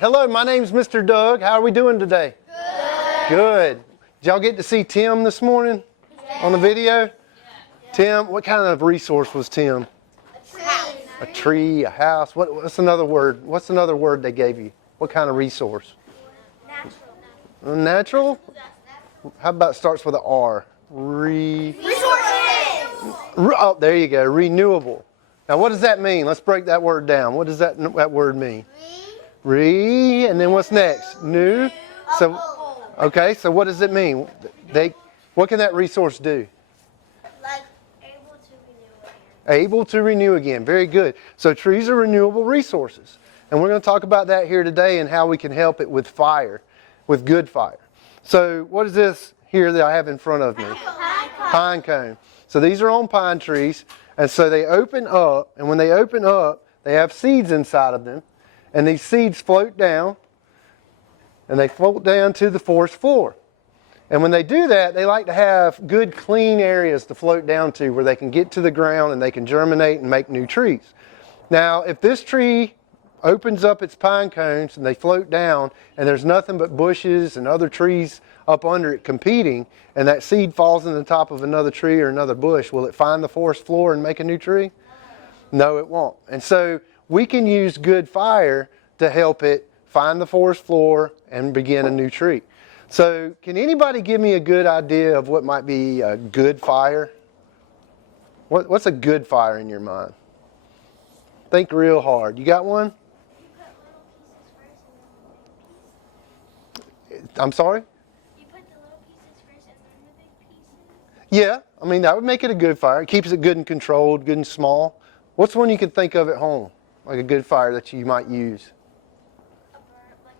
Hello, my name's Mr. Doug. How are we doing today? Good. Good. Did y'all get to see Tim this morning on the video? Yeah. Tim, what kind of resource was Tim? A tree, a house. What's another word? What's another word they gave you? What kind of resource? Natural. Natural? How about starts with an R? Resources. Oh, there you go. Renewable. Now, what does that mean? Let's break that word down. What does that word mean? And then what's next? New. So, okay. So, what does it mean? What can that resource do? Like able to renew again. Able to renew again. Very good. So, trees are renewable resources, and we're going to talk about that here today and how we can help it with fire, with good fire. So, what is this here that I have in front of me? Pine cone. So, these are on pine trees. And so they open up, and when they open up, they have seeds inside of them. And these seeds float down, and they float down to the forest floor. And when they do that, they like to have good, clean areas to float down to where they can get to the ground and they can germinate and make new trees. Now, if this tree opens up its pine cones and they float down, and there's nothing but bushes and other trees up under it competing, and that seed falls in the top of another tree or another bush, will it find the forest floor and make a new tree? No, it won't. And so we can use good fire to help it find the forest floor and begin a new tree. So can anybody give me a good idea of what might be a good fire? What's a good fire in your mind? Think real hard. You got one? I'm sorry? Yeah, I mean, that would make it a good fire. It keeps it good and controlled, good and small. What's one you can think of at home, like a good fire that you might use? A burn like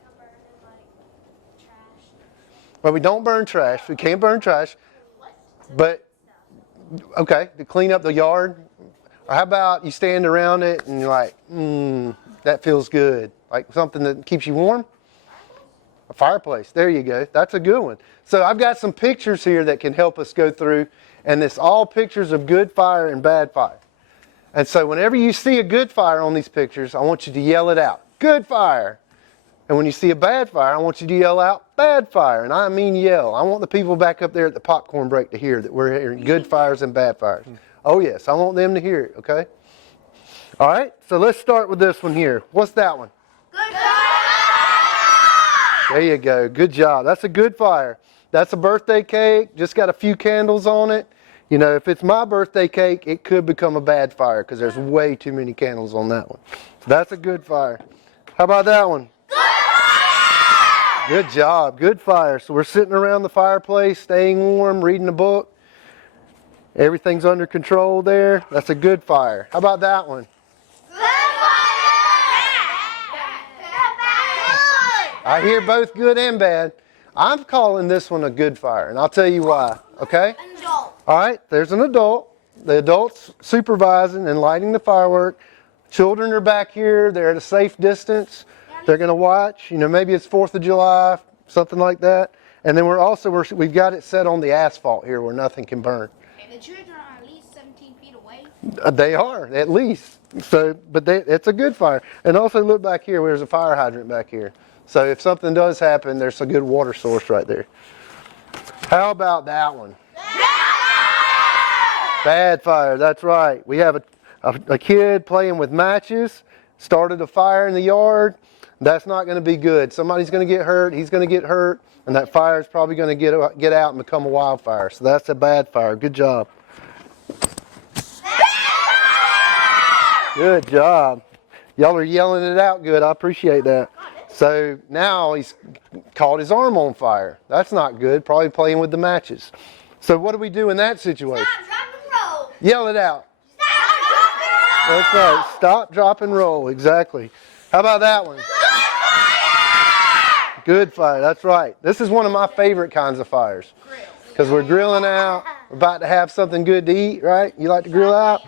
trash. Well, we don't burn trash. We can't burn trash. But, okay, to clean up the yard. Or how about you stand around it and you're like, that feels good. Like something that keeps you warm? A fireplace. There you go. That's a good one. So I've got some pictures here that can help us go through, and it's all pictures of good fire and bad fire. And so whenever you see a good fire on these pictures, I want you to yell it out. Good fire. And when you see a bad fire, I want you to yell out bad fire. And I mean yell. I want the people back up there at the popcorn break to hear that we're hearing good fires and bad fires. Oh yes, I want them to hear it, okay? All right, so let's start with this one here. What's that one? Good fire. There you go. Good job. That's a good fire. That's a birthday cake. Just got a few candles on it. You know, if it's my birthday cake, it could become a bad fire because there's way too many candles on that one. So that's a good fire. How about that one? Good fire. Good job. Good fire. So we're sitting around the fireplace, staying warm, reading a book. Everything's under control there. That's a good fire. How about that one? I hear both good and bad. I'm calling this one a good fire, and I'll tell you why, okay? An adult. All right, there's an adult. The adult's supervising and lighting the firework. Children are back here. They're at a safe distance. They're going to watch. You know, maybe it's 4th of July, something like that. And then we've got it set on the asphalt here where nothing can burn. And the children are at least 17 feet away. They are, at least. So, but it's a good fire. And also look back here. There's a fire hydrant back here. So if something does happen, there's a good water source right there. How about that one? Bad fire, that's right. We have a kid playing with matches, started a fire in the yard. That's not going to be good. Somebody's going to get hurt, he's going to get hurt, and that fire is probably going to get out and become a wildfire. So that's a bad fire. Good job. Good job. Y'all are yelling it out good. I appreciate that. So now he's caught his arm on fire. That's not good. Probably playing with the matches. So what do we do in that situation? Stop, drop, and roll. Yell it out. Stop, drop, and roll. That's right. Stop, drop, and roll. Exactly. How about that one? Good fire. That's right. This is one of my favorite kinds of fires. Because we're grilling out. We're about to have something good to eat, right? You like to grill out?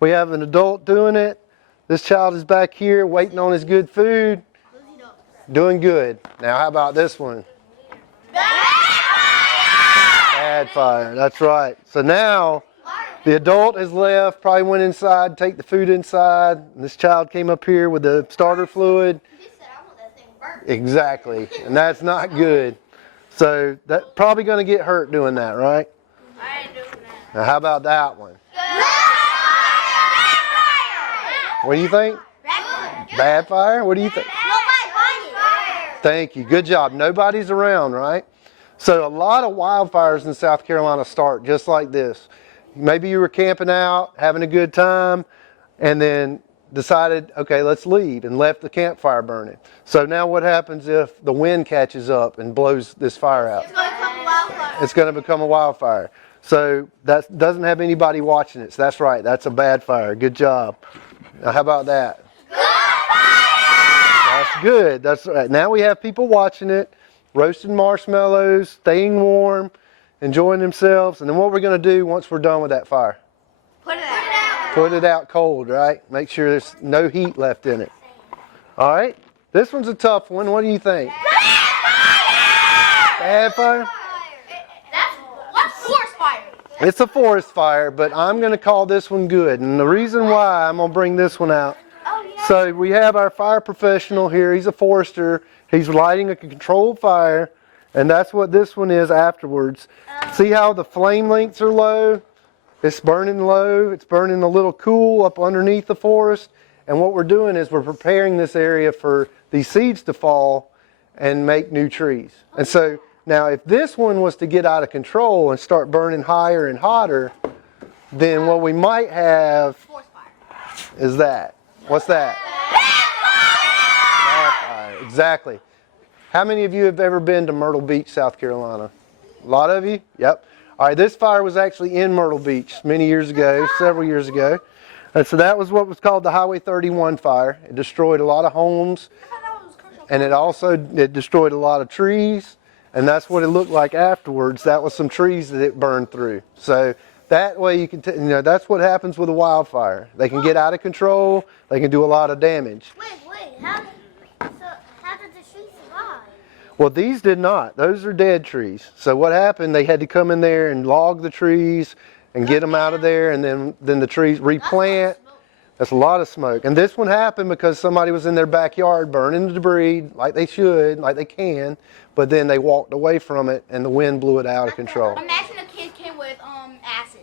We have an adult doing it. This child is back here waiting on his good food. Doing good. Now how about this one? Bad fire. That's right. So now the adult has left, probably went inside, take the food inside. And this child came up here with the starter fluid. He said, I want that thing Exactly, and that's not good. So that's probably going to get hurt doing that, right? I ain't doing that. Now how about that one? What do you think? Bad fire? What do you think? Thank you. Good job. Nobody's around, right? So a lot of wildfires in South Carolina start just like this. Maybe you were camping out, having a good time, and then decided, okay, let's leave, and left the campfire burning. So now what happens if the wind catches up and blows this fire out? It's going to become a wildfire. It's going to become a wildfire. So that doesn't have anybody watching it. So that's right. That's a bad fire. Good job. Now how about that? That's good. That's right. Now we have people watching it, roasting marshmallows, staying warm, enjoying themselves. And then what we're going to do once we're done with that fire? Put it out. Put it out cold, right? Make sure there's no heat left in it. All right. This one's a tough one. What do you think? Bad fire? What's forest fire? It's a forest fire, but I'm going to call this one good. And the reason why I'm going to bring this one out. So we have our fire professional here. He's a forester. He's lighting a controlled fire, and that's what this one is afterwards. See how the flame lengths are low? It's burning low. It's burning a little cool up underneath the forest. And what we're doing is we're preparing this area for these seeds to fall and make new trees. And so now if this one was to get out of control and start burning higher and hotter, then what we might have is that. What's that? Bad fire. Exactly. How many of you have ever been to Myrtle Beach, South Carolina? A lot of you? Yep. All right, this fire was actually in Myrtle Beach many years ago, several years ago. And so that was what was called the Highway 31 fire. It destroyed a lot of homes, and it destroyed a lot of trees, and that's what it looked like afterwards. That was some trees that it burned through. So that way you can, that's what happens with a wildfire. They can get out of control. They can do a lot of damage. Wait. How did the tree survive? Well, these did not. Those are dead trees. So what happened, they had to come in there and log the trees and get them out of there, and then the trees replant. That's a lot of smoke. And this one happened because somebody was in their backyard burning the debris like they should, like they can, but then they walked away from it and the wind blew it out of control. Imagine a kid came with acid.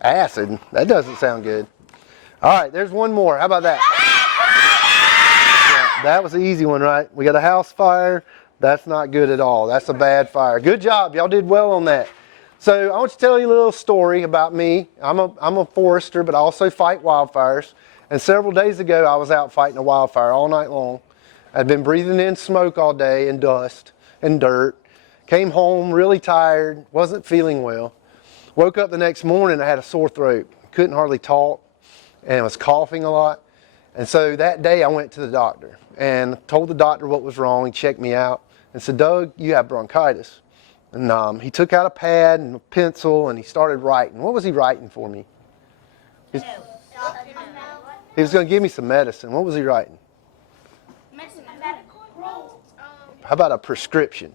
Acid? That doesn't sound good. All right, there's one more. How about that? Yeah, that was the easy one, right? We got a house fire. That's not good at all. That's a bad fire. Good job. Y'all did well on that. So I want to tell you a little story about me. I'm a forester, but I also fight wildfires. And several days ago, I was out fighting a wildfire all night long. I'd been breathing in smoke all day and dust and dirt. Came home really tired, wasn't feeling well. Woke up the next morning, I had a sore throat. Couldn't hardly talk and was coughing a lot. And so that day I went to the doctor and told the doctor what was wrong. He checked me out and said, "Doug, you have bronchitis." And he took out a pad and a pencil and he started writing. What was he writing for me? He was going to give me some medicine. What was he writing? How about a prescription?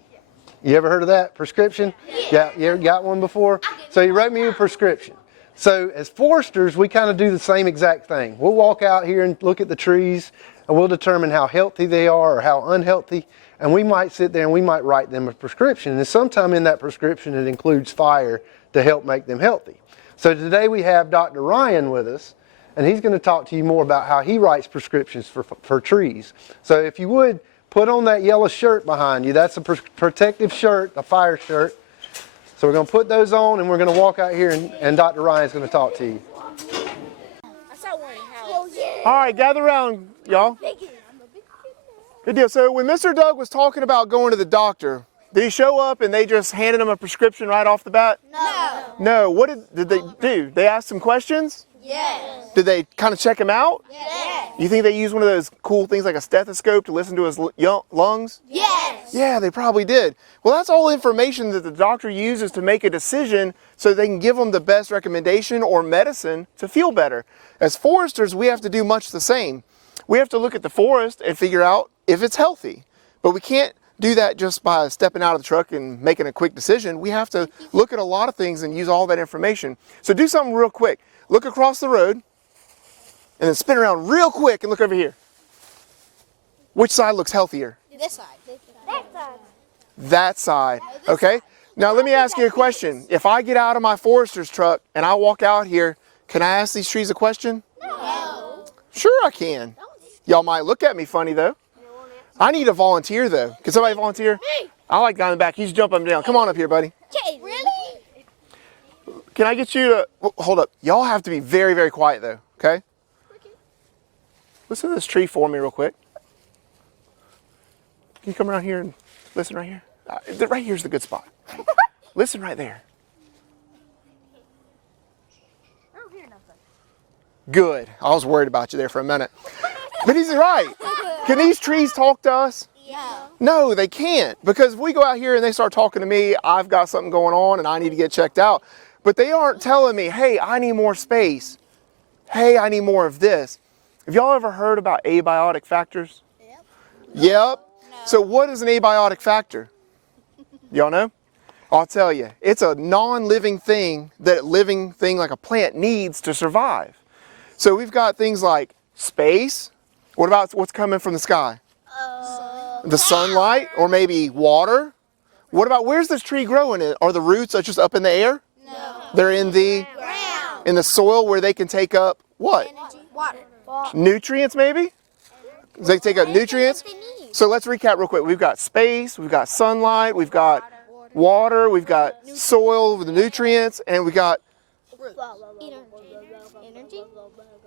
You ever heard of that? Prescription? Yeah. You ever got one before? So he wrote me a prescription. So as foresters, we kind of do the same exact thing. We'll walk out here and look at the trees and we'll determine how healthy they are or how unhealthy. And we might sit there and we might write them a prescription. And sometime in that prescription it includes fire to help make them healthy. So today we have Dr. Ryan with us, and he's going to talk to you more about how he writes prescriptions for trees. So if you would, put on that yellow shirt behind you. That's a protective shirt, a fire shirt. So we're going to put those on and we're going to walk out here and Dr. Ryan's going to talk to you. All right, gather around, y'all. Good deal. So when Mr. Doug was talking about going to the doctor, did he show up and they just handed him a prescription right off the bat? No. No. What did they do? They asked some questions? Yes. Did they kind of check him out? Yes. You think they used one of those cool things like a stethoscope to listen to his lungs? Yes. Yeah, they probably did. Well, that's all information that the doctor uses to make a decision so they can give them the best recommendation or medicine to feel better. As foresters, we have to do much the same. We have to look at the forest and figure out if it's healthy. But we can't do that just by stepping out of the truck and making a quick decision. We have to look at a lot of things and use all that information. So do something real quick. Look across the road and then spin around real quick and look over here. Which side looks healthier? This side. That side, okay? Now let me ask you a question. If I get out of my forester's truck and I walk out here, can I ask these trees a question? No. Sure I can. Y'all might look at me funny though. I need a volunteer though. Can somebody volunteer? I like the guy in the back. He's jumping up and down. Come on up here, buddy. Really? Can I get you to, hold up. Y'all have to be very, very quiet though, okay? Listen to this tree for me real quick. Can you come around here and listen right here? Right here's the good spot. Listen right there. I don't hear nothing. Good. I was worried about you there for a minute. But he's right. Can these trees talk to us? Yeah. No, they can't. Because if we go out here and they start talking to me, I've got something going on and I need to get checked out. But they aren't telling me, hey, I need more space. Hey, I need more of this. Have y'all ever heard about abiotic factors? Yep. No. So what is an abiotic factor? Y'all know? I'll tell you. It's a non-living thing that a living thing like a plant needs to survive. So we've got things like space. What about what's coming from the sky? The sunlight, or maybe water. What about, where's this tree growing in? Are the roots just up in the air? No. They're in the soil where they can take up what? Water. Nutrients maybe? They take up nutrients. So let's recap real quick. We've got space, we've got sunlight, we've got water, we've got soil with the nutrients, and we got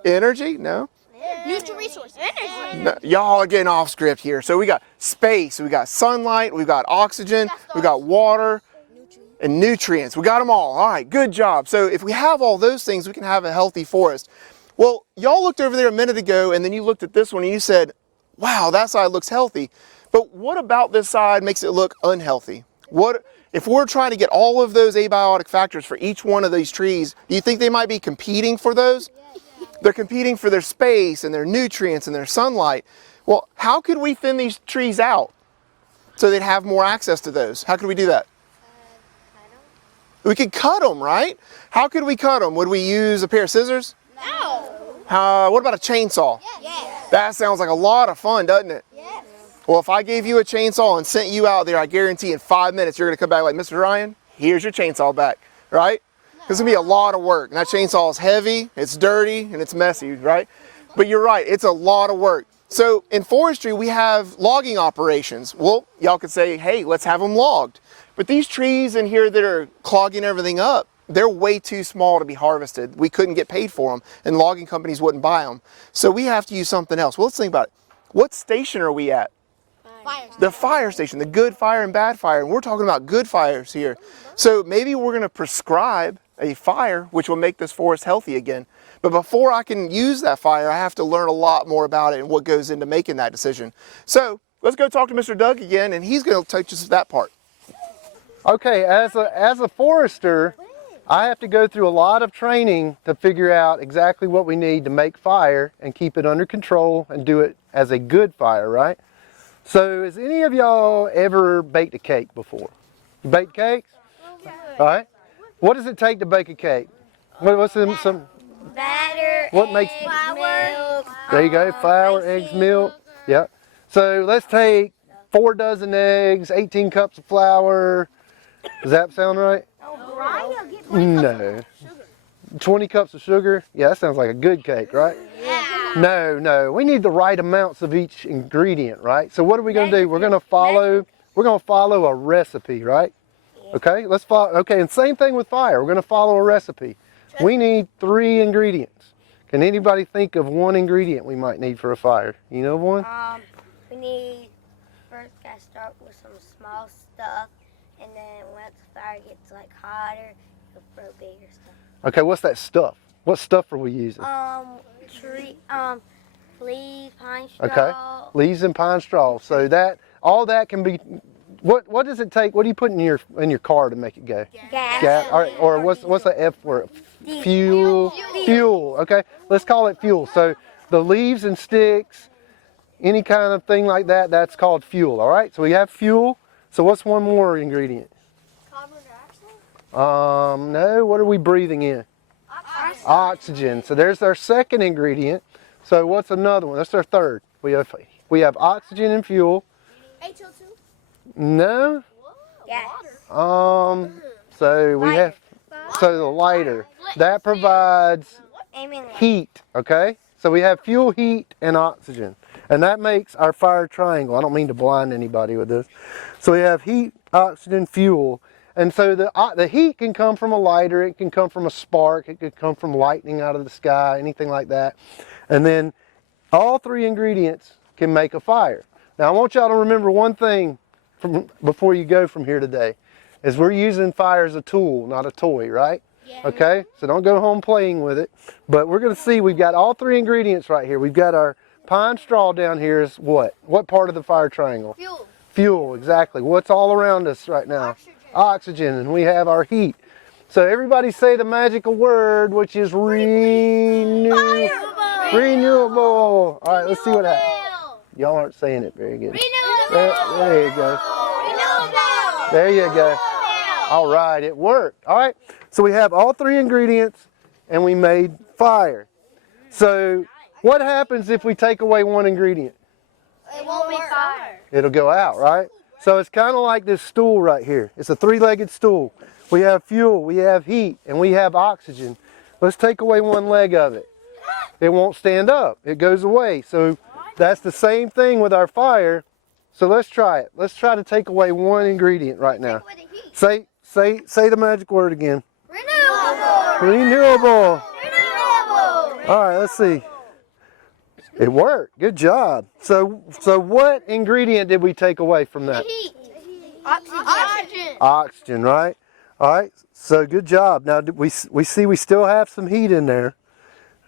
Energy? energy? No? Neutral resources. Energy. No, y'all are getting off script here. So we got space, we got sunlight, we got oxygen, we got water, and nutrients. We got them all. All right, good job. So if we have all those things, we can have a healthy forest. Well, y'all looked over there a minute ago, and then you looked at this one and you said, wow, that side looks healthy. But what about this side makes it look unhealthy? What if we're trying to get all of those abiotic factors for each one of these trees? Do you think they might be competing for those? They're competing for their space and their nutrients and their sunlight. Well, how could we thin these trees out so they'd have more access to those? How could we do that? We could cut them, right? How could we cut them? Would we use a pair of scissors? No. What about a chainsaw? Yes. That sounds like a lot of fun, doesn't it? Yes. Well, if I gave you a chainsaw and sent you out there, I guarantee in 5 minutes you're going to come back like, Mr. Ryan, here's your chainsaw back, right? It's going to be a lot of work. And that chainsaw is heavy, it's dirty, and it's messy, right? But you're right, it's a lot of work. So in forestry, we have logging operations. Well, y'all could say, hey, let's have them logged. But these trees in here that are clogging everything up, they're way too small to be harvested. We couldn't get paid for them, and logging companies wouldn't buy them. So we have to use something else. Well, let's think about it. What station are we at? Fire. The fire station, the good fire and bad fire. And we're talking about good fires here. So maybe we're going to prescribe a fire which will make this forest healthy again. But before I can use that fire, I have to learn a lot more about it and what goes into making that decision. So let's go talk to Mr. Doug again, and he's going to teach us that part. Okay, as a forester, I have to go through a lot of training to figure out exactly what we need to make fire and keep it under control and do it as a good fire, right? So has any of y'all ever baked a cake before? You baked cakes? All right. What does it take to bake a cake? What's some Batter, what makes flour, there you go, flour, eggs, milk. Yeah. So let's take 4 dozen eggs, 18 cups of flour. Does that sound right? No. 20 cups of sugar? Yeah, that sounds like a good cake, right? Yeah. No. We need the right amounts of each ingredient, right? So what are we going to do? We're going to follow a recipe, right? Okay, let's follow. Okay, and same thing with fire. We're going to follow a recipe. We need 3 ingredients. Can anybody think of one ingredient we might need for a fire? You know of one? We need, first gotta start with some small stuff, and then once the fire gets like hotter, you'll throw bigger stuff. Okay, what's that stuff? What stuff are we using? Leaves, pine straw. Okay, leaves and pine straw. So that, all that can be, what does it take? What do you put in your car to make it go? Gas. Or what's the F word? Fuel. Fuel. Okay, let's call it fuel. So the leaves and sticks, any kind of thing like that, that's called fuel. All right. So we have fuel. So what's one more ingredient? Carbon dioxide? No. What are we breathing in? Oxygen. So there's our second ingredient. So what's another one? That's our third. We have oxygen and fuel. HO2? No. Yes. So we have, so the lighter, that provides Aiming like heat, okay? So we have fuel, heat, and oxygen. And that makes our fire triangle. I don't mean to blind anybody with this. So we have heat, oxygen, fuel. And so the heat can come from a lighter, it can come from a spark, it could come from lightning out of the sky, anything like that. And then all three ingredients can make a fire. Now I want y'all to remember one thing before you go from here today, is we're using fire as a tool, not a toy, right? Yeah. Okay, so don't go home playing with it. But we're gonna see we've got all three ingredients right here. We've got our pine straw down here is what? What part of the fire triangle? Fuel. Fuel, exactly. What's all around us right now? Oxygen, and we have our heat. So everybody say the magical word, which is renewable. Renewable. All right, let's see what happens. Y'all aren't saying it very good. There you go. There you go. All right, it worked. All right, so we have all three ingredients, and we made fire. So what happens if we take away one ingredient? It won't make fire. It'll go out, right? So it's kind of like this stool right here. It's a three-legged stool. We have fuel, we have heat, and we have oxygen. Let's take away one leg of it. It won't stand up. It goes away. So that's the same thing with our fire. So let's try it. Let's try to take away one ingredient right now. Say the magic word again. Renewable. Renewable. Renewable. All right, let's see. It worked. Good job. So what ingredient did we take away from that? Heat. Oxygen. Oxygen, right? All right. So good job. Now we see we still have some heat in there,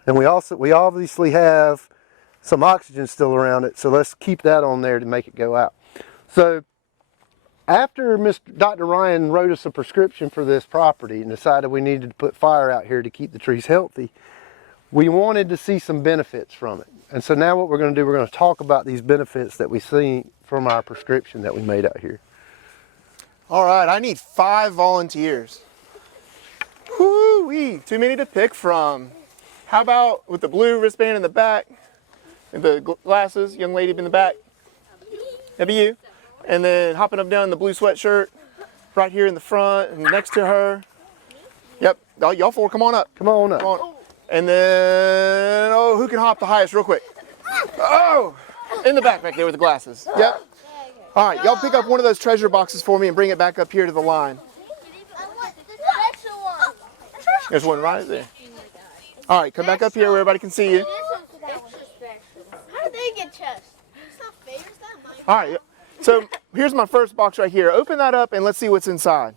and we obviously have some oxygen still around it. So let's keep that on there to make it go out. So after Dr. Ryan wrote us a prescription for this property and decided we needed to put fire out here to keep the trees healthy, we wanted to see some benefits from it. And so now what we're going to do, we're going to talk about these benefits that we see from our prescription that we made out here. All right, I need 5 volunteers. Woo-wee, too many to pick from. How about with the blue wristband in the back and the glasses, young lady in the back? That'd be you. And then hopping up down in the blue sweatshirt right here in the front and next to her. Yep, y'all 4, come on up. Come on up. Come on. And then, oh, who can hop the highest real quick? Oh, in the back there with the glasses. Yep. All right, y'all pick up one of those treasure boxes for me and bring it back up here to the line. There's one right there. All right, come back up here where everybody can see you. How did they get chest? It's not fair. It's not mine. All right, so here's my first box right here. Open that up and let's see what's inside.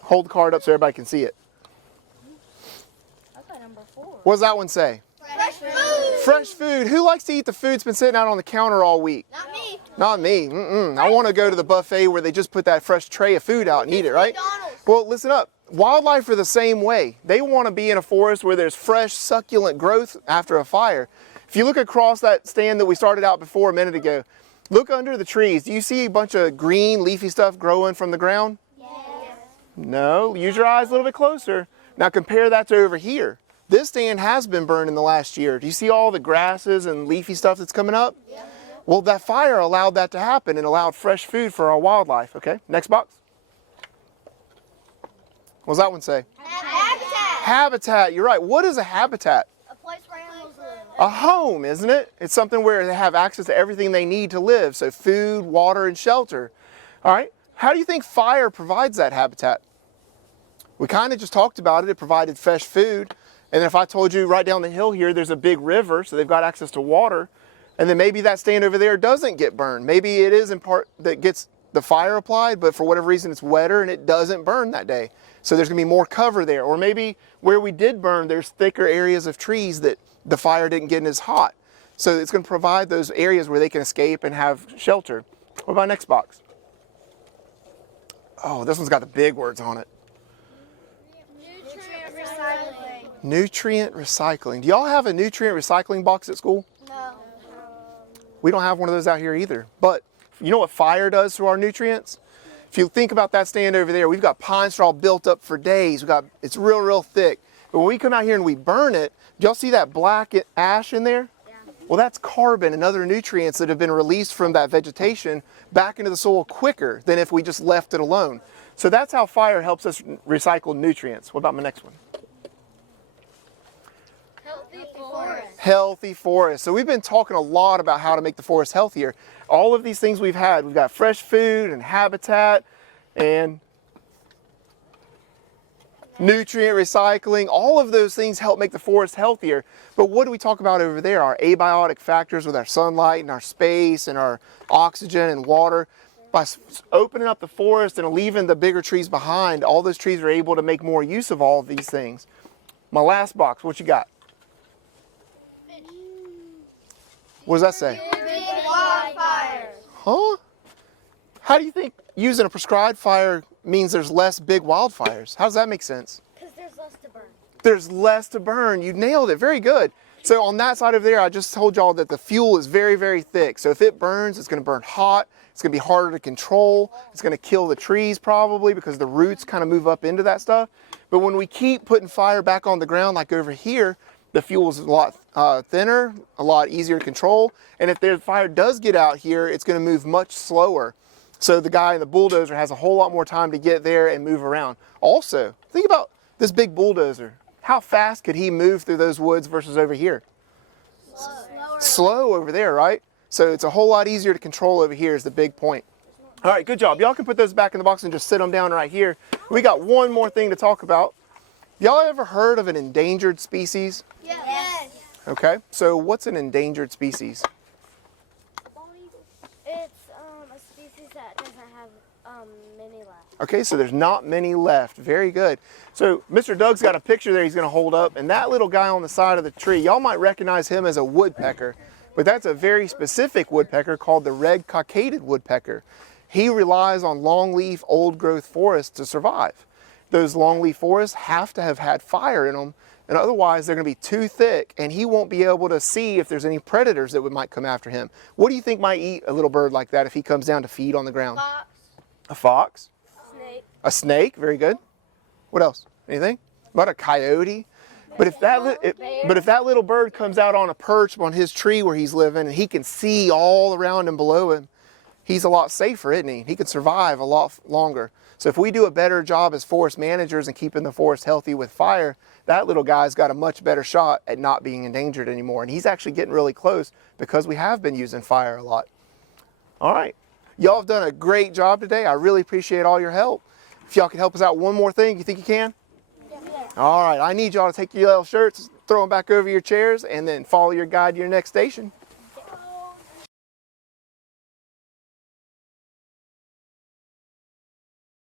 Hold the card up so everybody can see it. What does that one say? Fresh food. Fresh food. Who likes to eat the food that's been sitting out on the counter all week? Not me. Not me. I want to go to the buffet where they just put that fresh tray of food out and eat it, right? McDonald's. Well, listen up. Wildlife are the same way. They want to be in a forest where there's fresh, succulent growth after a fire. If you look across that stand that we started out before a minute ago, look under the trees. Do you see a bunch of green, leafy stuff growing from the ground? Yes. No. Use your eyes a little bit closer. Now compare that to over here. This stand has been burned in the last year. Do you see all the grasses and leafy stuff that's coming up? Yeah. Well, that fire allowed that to happen and allowed fresh food for our wildlife. Okay, next box. What does that one say? Habitat. Habitat, you're right. What is a habitat? A place where animals live. A home, isn't it? It's something where they have access to everything they need to live. So food, water, and shelter. All right, how do you think fire provides that habitat? We kind of just talked about it. It provided fresh food. And if I told you right down the hill here, there's a big river, so they've got access to water, and then maybe that stand over there doesn't get burned. Maybe it is in part that gets the fire applied, but for whatever reason it's wetter and it doesn't burn that day. So there's gonna be more cover there. Or maybe where we did burn, there's thicker areas of trees that the fire didn't get as hot. So it's gonna provide those areas where they can escape and have shelter. What about next box? Oh, this one's got the big words on it. Nutrient recycling. Nutrient recycling. Do y'all have a nutrient recycling box at school? No. We don't have one of those out here either. But you know what fire does to our nutrients? If you think about that stand over there, we've got pine straw built up for days. It's real thick. But when we come out here and we burn it, do y'all see that black ash in there? Yeah. Well, that's carbon and other nutrients that have been released from that vegetation back into the soil quicker than if we just left it alone. So that's how fire helps us recycle nutrients. What about my next one? Healthy forest. Healthy forest. So we've been talking a lot about how to make the forest healthier. All of these things we've got fresh food and habitat and nutrient recycling. All of those things help make the forest healthier. But what do we talk about over there? Our abiotic factors with our sunlight and our space and our oxygen and water. By opening up the forest and leaving the bigger trees behind, all those trees are able to make more use of all of these things. My last box, what you got? What does that say? Wildfires. Huh? How do you think using a prescribed fire means there's less big wildfires? How does that make sense? Because there's less to burn. There's less to burn. You nailed it. Very good. So on that side over there, I just told y'all that the fuel is very, very thick. So if it burns, it's going to burn hot. It's going to be harder to control. It's going to kill the trees probably because the roots kind of move up into that stuff. But when we keep putting fire back on the ground like over here, the fuel is a lot thinner, a lot easier to control. And if the fire does get out here, it's going to move much slower. So the guy in the bulldozer has a whole lot more time to get there and move around. Also, think about this big bulldozer. How fast could he move through those woods versus over here? Slow over there, right? So it's a whole lot easier to control over here is the big point. All right, good job. Y'all can put those back in the box and just sit them down right here. We got one more thing to talk about. Y'all ever heard of an endangered species? Yes. Okay, so what's an endangered species? It's a species that doesn't have many left. Okay, so there's not many left. Very good. So Mr. Doug's got a picture there he's going to hold up, and that little guy on the side of the tree, y'all might recognize him as a woodpecker, but that's a very specific woodpecker called the red cockaded woodpecker. He relies on longleaf old growth forests to survive. Those longleaf forests have to have had fire in them, and otherwise they're going to be too thick, and he won't be able to see if there's any predators that might come after him. What do you think might eat a little bird like that if he comes down to feed on the ground? Fox. A fox? Snake. A snake? Very good. What else? Anything? About a coyote? But if that little bird comes out on a perch on his tree where he's living and he can see all around and below him, he's a lot safer, isn't he? He could survive a lot longer. So if we do a better job as forest managers and keeping the forest healthy with fire, that little guy's got a much better shot at not being endangered anymore. And he's actually getting really close because we have been using fire a lot. All right. Y'all have done a great job today. I really appreciate all your help. If y'all can help us out one more thing, you think you can? All right, I need y'all to take your yellow shirts, throw them back over your chairs, and then follow your guide to your next station.